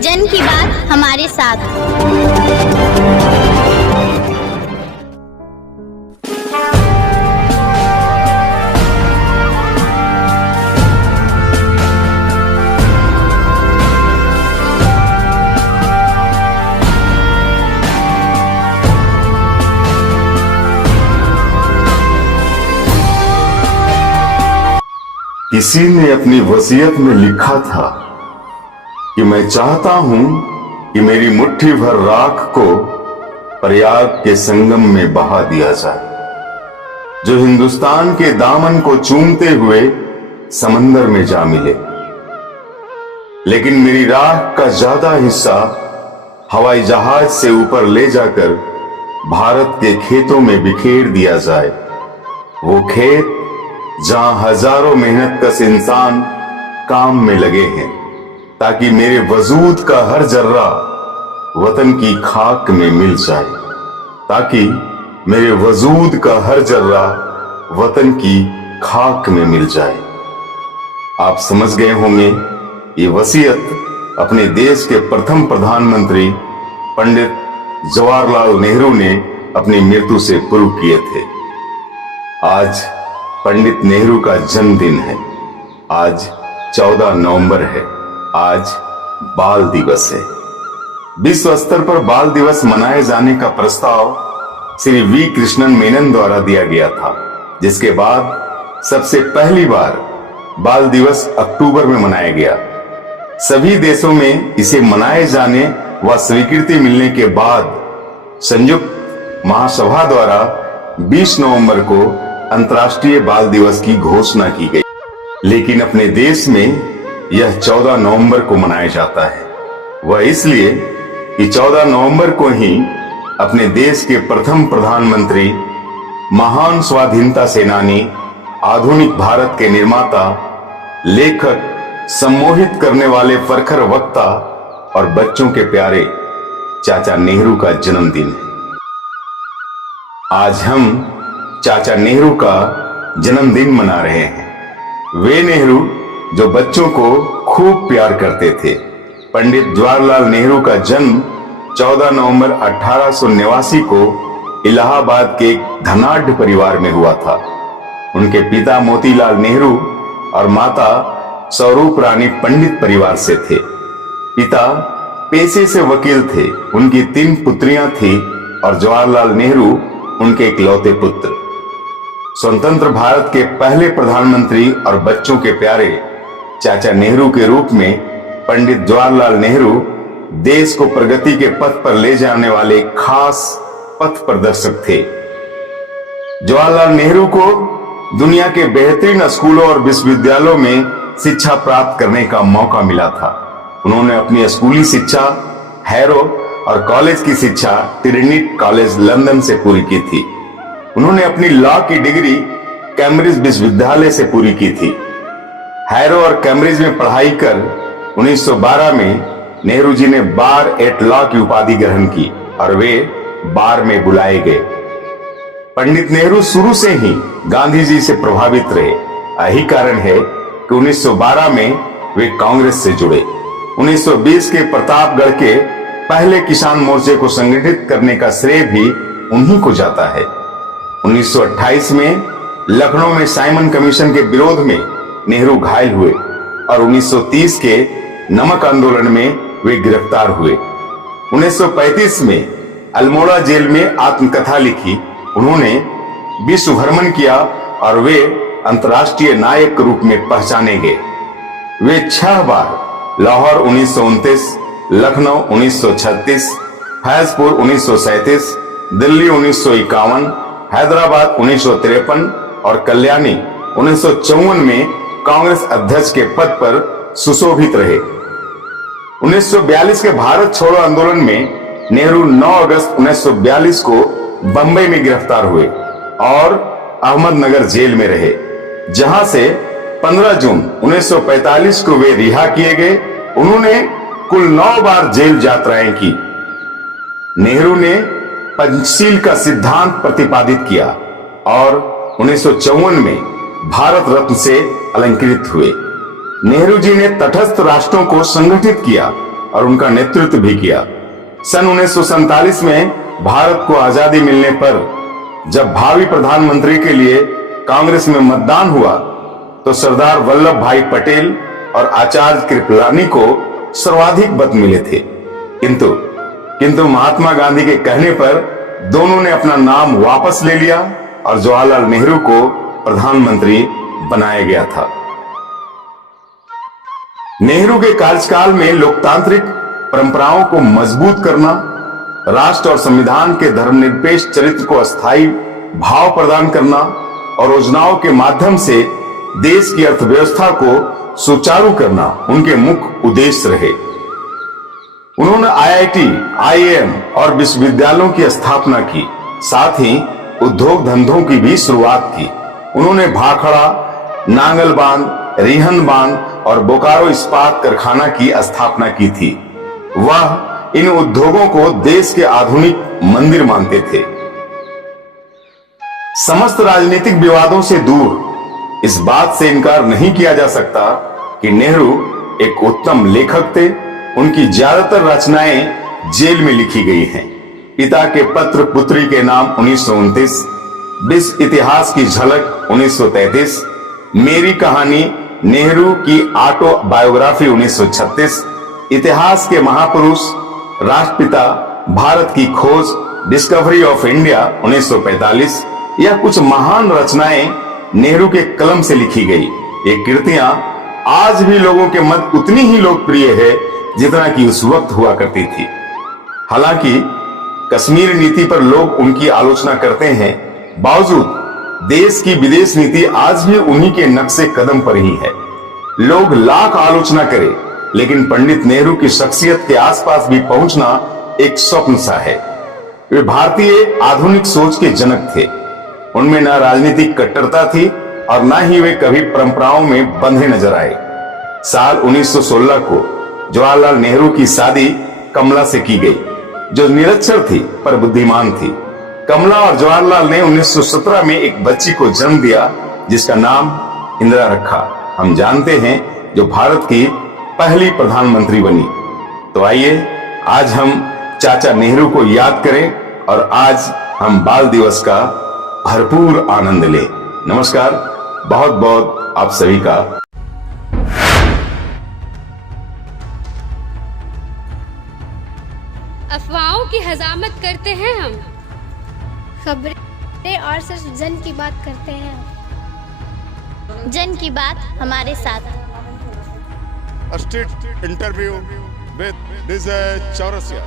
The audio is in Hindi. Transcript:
जन की बात हमारे साथ। किसी ने अपनी वसीयत में लिखा था कि मैं चाहता हूं कि मेरी मुट्ठी भर राख को प्रयाग के संगम में बहा दिया जाए, जो हिंदुस्तान के दामन को चूमते हुए समंदर में जा मिले। लेकिन मेरी राख का ज्यादा हिस्सा हवाई जहाज से ऊपर ले जाकर भारत के खेतों में बिखेर दिया जाए, वो खेत जहां हजारों मेहनतकश इंसान काम में लगे हैं, ताकि मेरे वजूद का हर जर्रा वतन की खाक में मिल जाए, ताकि मेरे वजूद का हर जर्रा वतन की खाक में मिल जाए। आप समझ गए होंगे, ये वसीयत अपने देश के प्रथम प्रधानमंत्री पंडित जवाहरलाल नेहरू ने अपनी मृत्यु से पूर्व किए थे। आज पंडित नेहरू का जन्मदिन है। आज 14 नवंबर है। आज बाल दिवस है। विश्व स्तर पर बाल दिवस मनाए जाने का प्रस्ताव श्री वी कृष्णन मेनन द्वारा दिया गया था, जिसके बाद सबसे पहली बार बाल दिवस अक्टूबर में मनाया गया। सभी देशों में इसे मनाए जाने व स्वीकृति मिलने के बाद संयुक्त महासभा द्वारा 20 नवंबर को अंतर्राष्ट्रीय बाल दिवस की घोषणा की गई। लेकिन अपने देश में यह 14 नवंबर को मनाया जाता है। वह इसलिए कि 14 नवंबर को ही अपने देश के प्रथम प्रधानमंत्री, महान स्वाधीनता सेनानी, आधुनिक भारत के निर्माता, लेखक, सम्मोहित करने वाले प्रखर वक्ता और बच्चों के प्यारे चाचा नेहरू का जन्मदिन है। आज हम चाचा नेहरू का जन्मदिन मना रहे हैं। वे नेहरू जो बच्चों को खूब प्यार करते थे। पंडित जवाहरलाल नेहरू का जन्म 14 नवंबर 1889 को इलाहाबाद के एक धनाढ्य परिवार में हुआ था। उनके पिता मोतीलाल नेहरू और माता स्वरूप रानी पंडित परिवार से थे। पिता पेशे से वकील थे। उनकी 3 पुत्रियां थी और जवाहरलाल नेहरू उनके इकलौते पुत्र। स्वतंत्र भारत के पहले प्रधानमंत्री और बच्चों के प्यारे चाचा नेहरू के रूप में पंडित जवाहरलाल नेहरू देश को प्रगति के पथ पर ले जाने वाले खास पथ प्रदर्शक थे। जवाहरलाल नेहरू को दुनिया के बेहतरीन स्कूलों और विश्वविद्यालयों में शिक्षा प्राप्त करने का मौका मिला था। उन्होंने अपनी स्कूली शिक्षा हैरो और कॉलेज की शिक्षा ट्रिनिटी कॉलेज लंदन से पूरी की थी। उन्होंने अपनी लॉ की डिग्री कैम्ब्रिज विश्वविद्यालय से पूरी की थी। हैरो और कैम्ब्रिज में पढ़ाई कर 1912 में नेहरू जी ने बार एट लॉ की उपाधि ग्रहण की और वे बार में बुलाए गए। पंडित नेहरू शुरू से ही गांधी जी से प्रभावित रहे। यही कारण है कि 1912 में वे कांग्रेस से जुड़े। 1920 के प्रतापगढ़ के पहले किसान मोर्चे को संगठित करने का श्रेय भी उन्हीं को जाता है। 1928 में लखनऊ में साइमन कमीशन के विरोध में नेहरू घायल हुए और 1930 के नमक आंदोलन में वे गिरफ्तार हुए। 1935 में अल्मोड़ा जेल में आत्मकथा लिखी। उन्होंने विश्व भ्रमण किया और वे अंतर्राष्ट्रीय नायक के रूप में पहचाने गए। वे 6 बार लाहौर 1929, लखनऊ 1936, फैजपुर 1937, दिल्ली 1951, हैदराबाद 1953 और कल्याणी 1954 में कांग्रेस अध्यक्ष के पद पर सुशोभित रहे। 1942 के भारत छोड़ो आंदोलन में नेहरू 9 अगस्त 1942 को बंबई में गिरफ्तार हुए और अहमदनगर जेल में रहे, जहां से 15 जून 1945 को वे रिहा किए गए। उन्होंने कुल 9 बार जेल यात्राएं की। नेहरू ने पंचशील का सिद्धांत प्रतिपादित किया और 1954 में भारत रत्न से अलंकृत हुए। नेहरू जी ने तटस्थ राष्ट्रों को संगठित किया और उनका नेतृत्व भी किया। सन 1947 में भारत को आजादी मिलने पर जब भावी प्रधानमंत्री के लिए कांग्रेस में मतदान हुआ तो सरदार वल्लभ भाई पटेल और आचार्य कृपलानी को सर्वाधिक मत मिले थे। किंतु महात्मा गांधी के कहने पर दोनों ने अपना नाम वापस ले लिया और जवाहरलाल नेहरू को प्रधानमंत्री बनाया गया था। नेहरू के कार्यकाल में लोकतांत्रिक परंपराओं को मजबूत करना, राष्ट्र और संविधान के धर्मनिरपेक्ष चरित्र को अस्थायी भाव प्रदान करना और योजनाओं के माध्यम से देश की अर्थव्यवस्था को सुचारू करना उनके मुख्य उद्देश्य रहे। उन्होंने आईआईटी, आईआईएम और विश्वविद्यालयों की स्थापना की, साथ ही उद्योग धंधों की भी शुरुआत की। उन्होंने भाखड़ा, नांगल बांध, रिहन बांध और बोकारो इस्पात कारखाना की स्थापना की थी। वह इन उद्योगों को देश के आधुनिक मंदिर मानते थे। समस्त राजनीतिक विवादों से दूर इस बात से इनकार नहीं किया जा सकता कि नेहरू एक उत्तम लेखक थे। उनकी ज्यादातर रचनाएं जेल में लिखी गई हैं। पिता के पत्र पुत्री के नाम 1929, विश्व इतिहास की झलक 1933, मेरी कहानी, नेहरू की ऑटोबायोग्राफी 1936, इतिहास के महापुरुष, राष्ट्रपिता, भारत की खोज, डिस्कवरी ऑफ इंडिया 1945, यह कुछ महान रचनाएं नेहरू के कलम से लिखी गई। ये कृतियां आज भी लोगों के मध्य उतनी ही लोकप्रिय है जितना कि उस वक्त हुआ करती थी। हालांकि कश्मीर नीति पर लोग उनकी आलोचना करते हैं, बावजूद देश की विदेश नीति आज भी उन्हीं के नक्शे कदम पर ही है। लोग लाख आलोचना करें, लेकिन पंडित नेहरू की शख्सियत के आसपास भी पहुंचना एक स्वप्न सा है। वे भारतीय आधुनिक सोच के जनक थे। उनमें न राजनीतिक कट्टरता थी और न ही वे कभी परंपराओं में बंधे नजर आए। साल 1916 को जवाहरलाल नेहरू की शादी कमला से की गई, जो निरक्षर थी पर बुद्धिमान थी। कमला और जवाहरलाल ने 1917 में एक बच्ची को जन्म दिया जिसका नाम इंदिरा रखा। हम जानते हैं जो भारत की पहली प्रधानमंत्री बनी। तो आइए आज हम चाचा नेहरू को याद करें और आज हम बाल दिवस का भरपूर आनंद लें। नमस्कार, बहुत बहुत आप सभी का। अफवाहों की हजामत करते हैं हम, खबरें और सिर्फ जन की बात करते हैं। जन की बात हमारे साथ। A street interview with this Chaurasia.